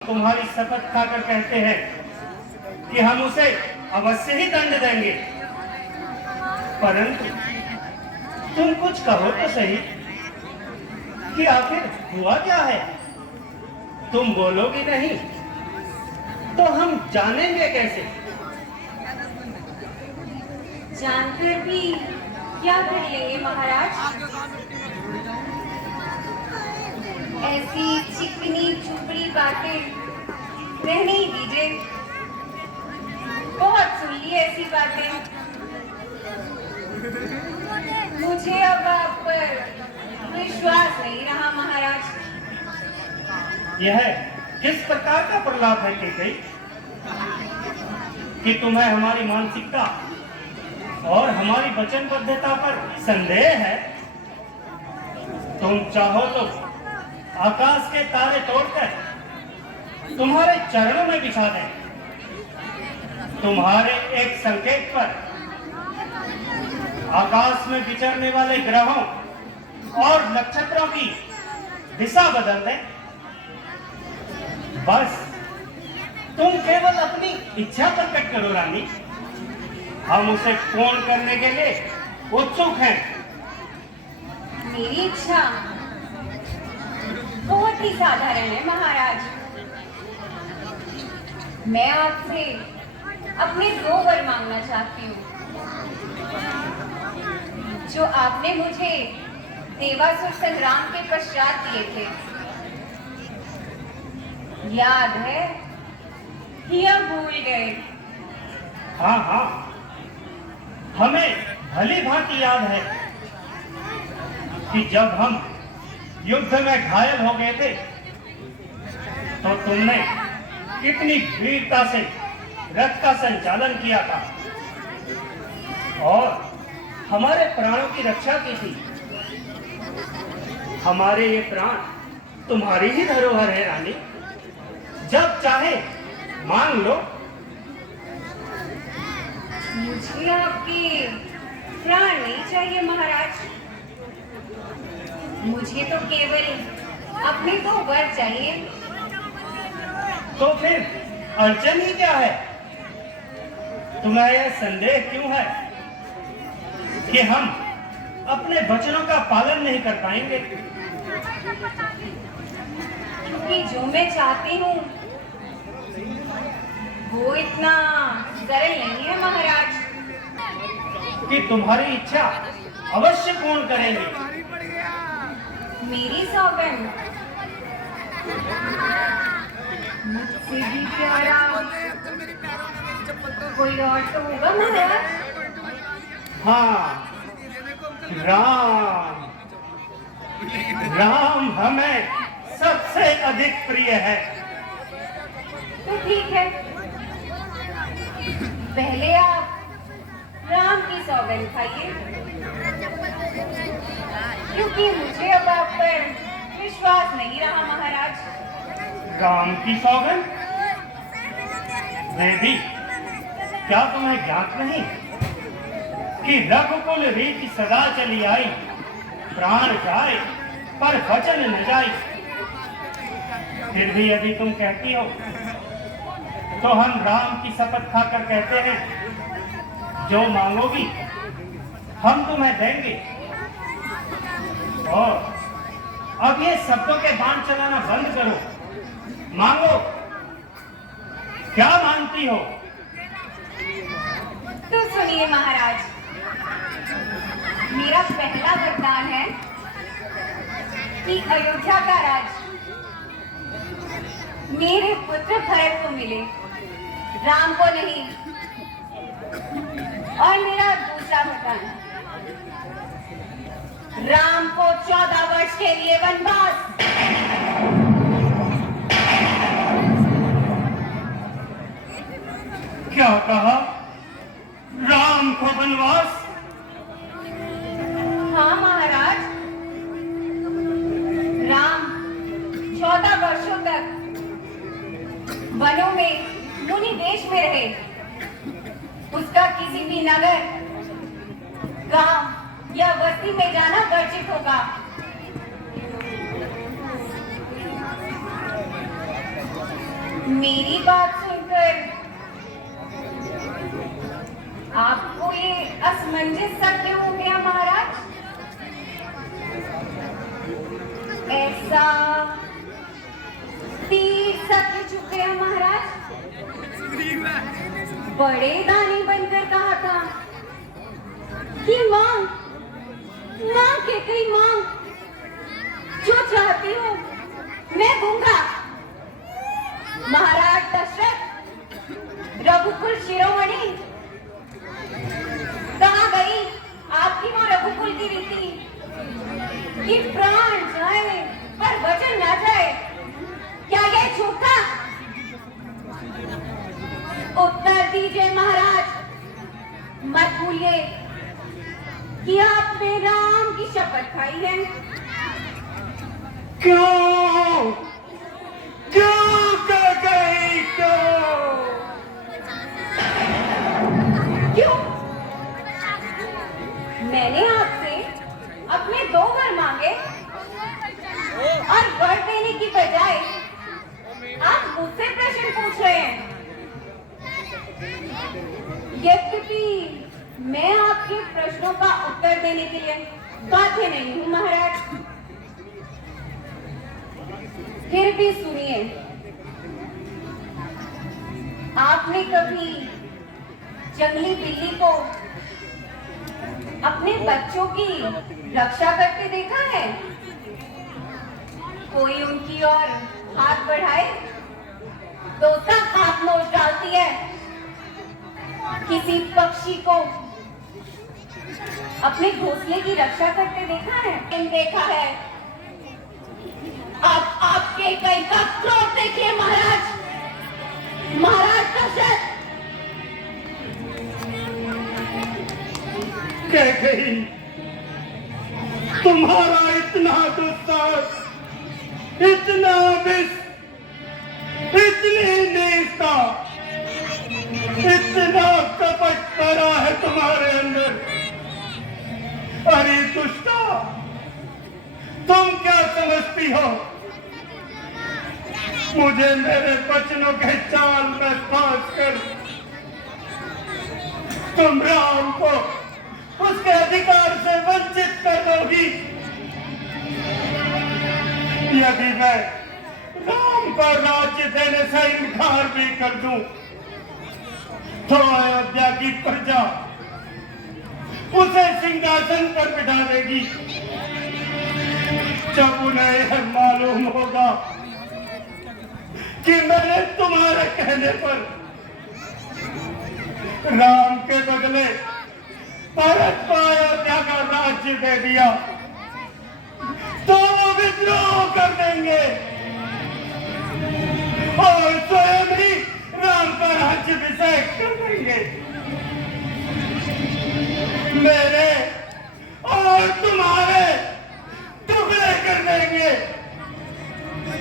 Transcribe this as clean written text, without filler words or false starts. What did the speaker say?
तुम्हारी शपथ खाकर कहते हैं कि हम उसे अवश्य ही दंड देंगे, परंतु तुम कुछ कहो तो सही कि आखिर हुआ क्या है। तुम बोलोगी नहीं तो हम जानेंगे कैसे। जानकर भी क्या कर लेंगे महाराज। ऐसी चिकनी चुपड़ी बातें रहने ही दीजिए। बहुत सुन ली ऐसी बातें। मुझे अब आप पर विश्वास नहीं रहा महाराज। यह किस प्रकार का प्रलाप है टेकई कि तुम्हें हमारी मानसिकता और हमारी वचनबद्धता पर संदेह है। तुम चाहो तो आकाश के तारे तोड़कर तुम्हारे चरणों में बिछा दें। तुम्हारे एक संकेत पर आकाश में विचरने वाले ग्रहों और नक्षत्रों की दिशा बदल दें। बस तुम केवल अपनी इच्छा प्रकट करो रानी, हम उसे पूर्ण करने के लिए उत्सुक हैं। मेरी इच्छा बहुत ही साधारण है महाराज। मैं आपसे अपने 2 वर मांगना चाहती हूँ जो आपने मुझे देवासुर संग्राम के पश्चात दिए थे। याद है या भूल गए? हाँ हाँ, हमें भली भांति याद है कि जब हम युद्ध में घायल हो गए थे तो तुमने कितनी वीरता से रथ का संचालन किया था और हमारे प्राणों की रक्षा की थी। हमारे ये प्राण तुम्हारी ही धरोहर है रानी, जब चाहे मांग लो। मुझे आपके प्राण नहीं चाहिए महाराज। मुझे तो केवल अपने 2 वर चाहिए। तो फिर अड़चन ही क्या है? तुम्हें यह संदेह क्यों है कि हम अपने वचनों का पालन नहीं कर पाएंगे? क्योंकि जो मैं चाहती हूँ वो इतना सरल नहीं है महाराज। कि तुम्हारी इच्छा अवश्य पूर्ण करेंगे। मेरी सौगंध मुझसे भी प्यारा कोई और तो होगा महाराज। हाँ, राम। राम हमें सबसे अधिक प्रिय है। तो ठीक है, पहले आप राम की सौगंध खाइए, क्योंकि मुझे अब आप पर विश्वास नहीं रहा महाराज। राम की सौगंध? देवी, क्या तुम्हें ज्ञात नहीं कि रघुकुल रीति सदा चली आई, प्राण जाए पर वचन न जाए। फिर भी यदि तुम कहती हो तो हम राम की शपथ खाकर कहते हैं, जो मांगोगी हम तुम्हें देंगे। और अब ये शब्दों के बाण चलाना बंद करो, मांगो। क्या मांगती हो? तो सुनिए महाराज, मेरा पहला वरदान है कि अयोध्या का राज मेरे पुत्र भरत को मिले, राम को नहीं। और मेरा दूसरा वरदान, राम को 14 वर्ष के लिए वनवास। क्या कहा? राम को वनवास? हाँ महाराज, राम 14 वर्षों तक वनों में मुनि देश में रहे। उसका किसी भी नगर, गांव या बस्ती में जाना वर्जित होगा। मेरी बात सुनकर आपको ये असमंजस सा क्यों हो गया महाराज? ऐसा तीर सा क्यों चुप गया महाराज? बड़े दानी बनकर कहा था कि मांग मांग के कई मांग, जो चाहती हो मैं दूंगा। महाराज दशरथ, रघुकुल शिरोमणि, कहाँ गई आपकी वो रघुकुल की रीति कि प्राण जाए पर वचन ना जाए? क्या ये झूठा? उत्तर दीजिए महाराज, मत भूलिए कि आपने राम की शपथ खाई है। क्यों क्यों कह गई क्यों? मैंने आपसे अपने 2 वर मांगे और वर देने की बजाय आप मुझसे प्रश्न पूछ रहे हैं। यद्यपि मैं आपके प्रश्नों का उत्तर देने के लिए बाध्य नहीं हूं महाराज, फिर भी सुनिए। आपने कभी जंगली बिल्ली को अपने बच्चों की रक्षा करते देखा है? कोई उनकी ओर हाथ बढ़ाए तो सब हाथ नोच डालती है। किसी पक्षी को अपने घोंसले की रक्षा करते देखा है? देखा है। अब आपके कई का क्रोध देखिए महाराज। महाराज दशरथ, कह गई तुम्हारा इतना दुस्साहस, इतना विष, इतनी नीचता, इतना कपट भरा है तुम्हारे अंदर। अरे दुष्टा, तुम क्या समझती हो? मुझे मेरे वचनों के चाल में फांस कर तुम राम को उसके अधिकार से वंचित कर दोगी। यदि मैं राम को राज्य देने से इनकार भी कर दूं तो अयोध्या की प्रजा उसे सिंहासन पर बिठा देगी। जब उन्हें यह मालूम होगा कि मैंने तुम्हारे कहने पर राम के बदले भरत को अयोध्या का राज्य दे दिया तो वो विद्रोह कर देंगे और स्वयं ही राम का राज्य अभिषेक कर देंगे।